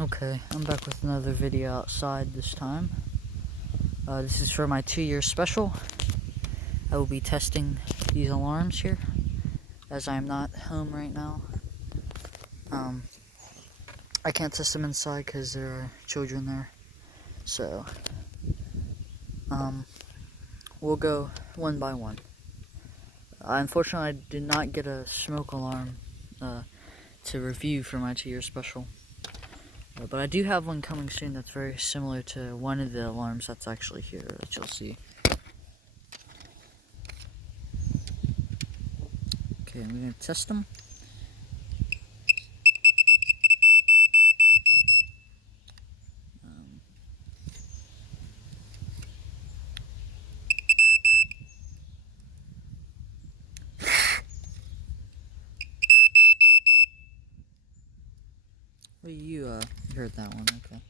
Okay, I'm back with another video outside this time. This is for my 2-year special. I will be testing these alarms here, as I am not home right now. I can't test them inside because there are children there. So, we'll go one by one. Unfortunately, I did not get a smoke alarm to review for my 2-year special. But I do have one coming soon that's very similar to one of the alarms that's actually here that you'll see. Okay, I'm going to test them. Well, you heard that one, okay.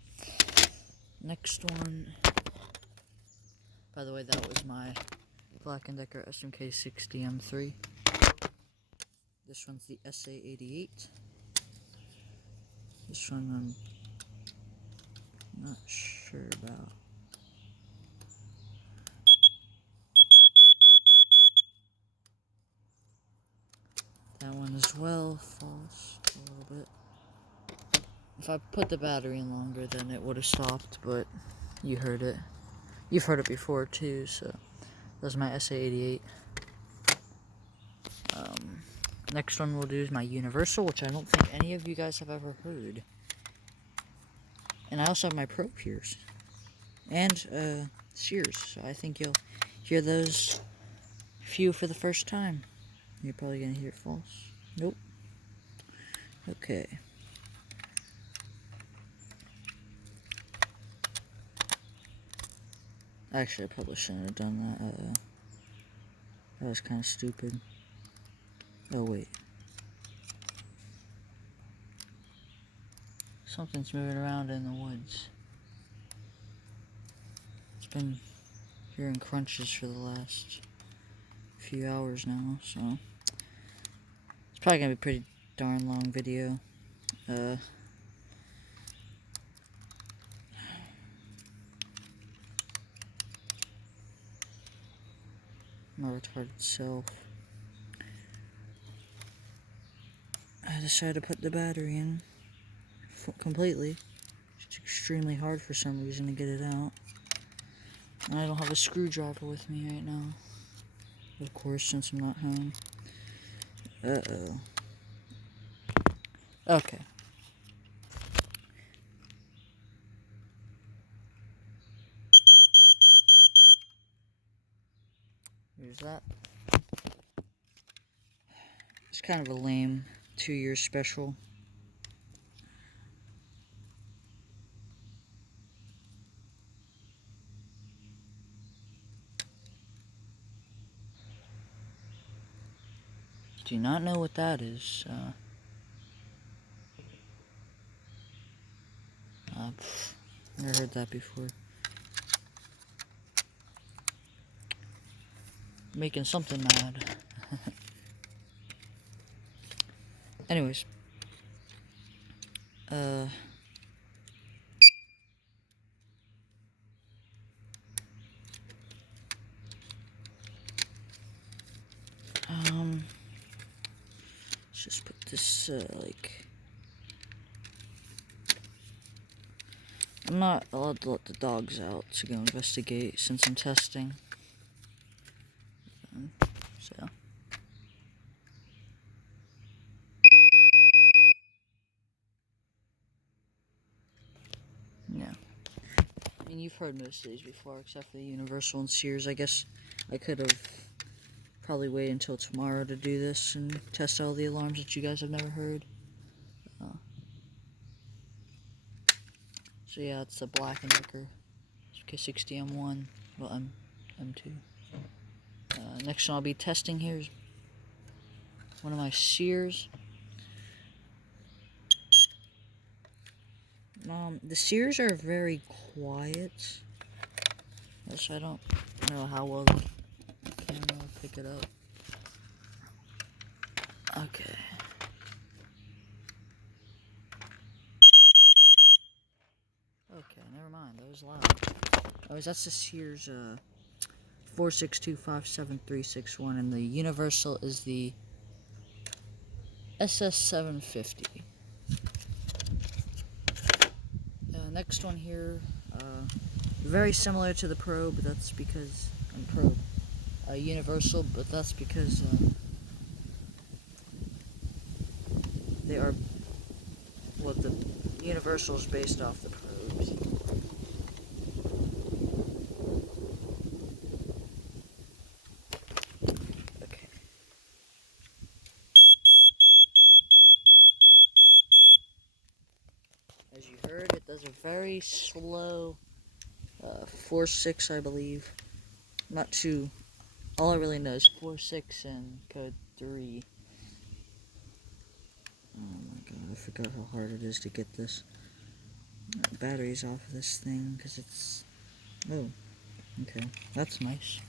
Next one. By the way, that was my Black & Decker SMK 60M3. This one's the SA88. This one I'm not sure about. That one as well, false a little bit. If I put the battery in longer, then it would have stopped, but you heard it. You've heard it before too, so that's my SA88. Next one we'll do is my Universal, which I don't think any of you guys have ever heard. And I also have my Pro Peers. And Sears, so I think you'll hear those few for the first time. You're probably gonna hear false. Nope. Okay. Actually, I probably shouldn't have done that. That was kind of stupid. Oh, wait. Something's moving around in the woods. It's been hearing crunches for the last few hours now, so it's probably gonna be a pretty darn long video. My retarded self. I decided to put the battery in completely. It's extremely hard for some reason to get it out. And I don't have a screwdriver with me right now. Of course, since I'm not home. Uh-oh. Okay. Here's that. It's kind of a lame 2-year special. Do not know what that is. Never heard that before. Making something mad. Anyways. Let's just put this, I'm not allowed to let the dogs out to go investigate since I'm testing. So. Yeah. I mean, you've heard most of these before, except for the Universal and Sears. I guess I could have probably waited until tomorrow to do this and test all the alarms that you guys have never heard. So yeah, it's the Black & Decker SMK60M1, well, M2. Next one I'll be testing here is one of my Sears. The Sears are very quiet, so I don't know how well the camera will pick it up. Okay. that was loud. Oh, that's the Sears 46257 and the Universal is the SS750. Next one here, very similar to the Probe, but that's because Universal, but that's because they are, well, the Universal is based off the Probes. Okay. As you heard, it does a very slow 4/6, I believe. Not too. All I really know is 4/6 and code 3. Oh my god, I forgot how hard it is to get this batteries off of this thing, because it's... Oh, okay, that's nice.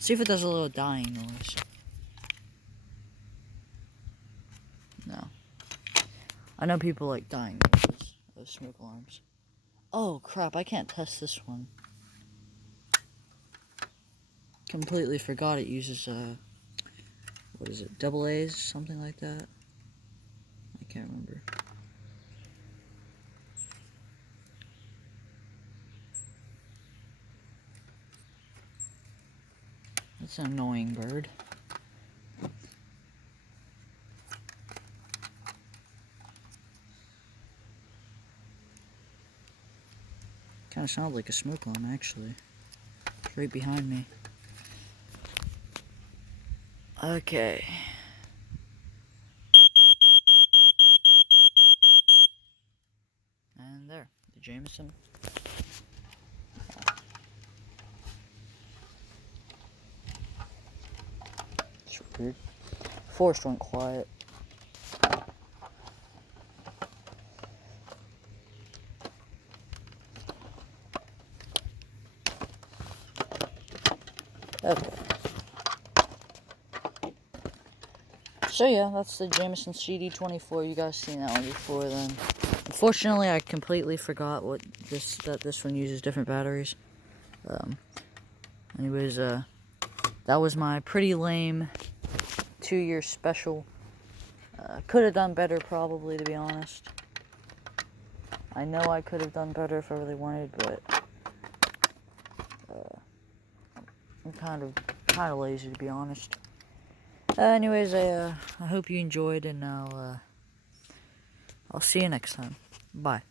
See if it does a little dying noise. No. I know people like dying noises of smoke alarms. Oh crap, I can't test this one. Completely forgot it uses what is it, double A's, something like that? I can't remember. That's an annoying bird. Kind of sounds like a smoke alarm, actually. It's right behind me. Okay. And there, the Jameson. It's weird. Forest went quiet. Okay. So yeah, that's the Jameson CD24. You guys seen that one before then. Unfortunately, I completely forgot that this one uses different batteries. Anyways, that was my pretty lame 2-year special. Could have done better, probably, to be honest. I know I could have done better if I really wanted, but I'm kind of lazy, to be honest. Anyways, I hope you enjoyed, and I'll see you next time. Bye.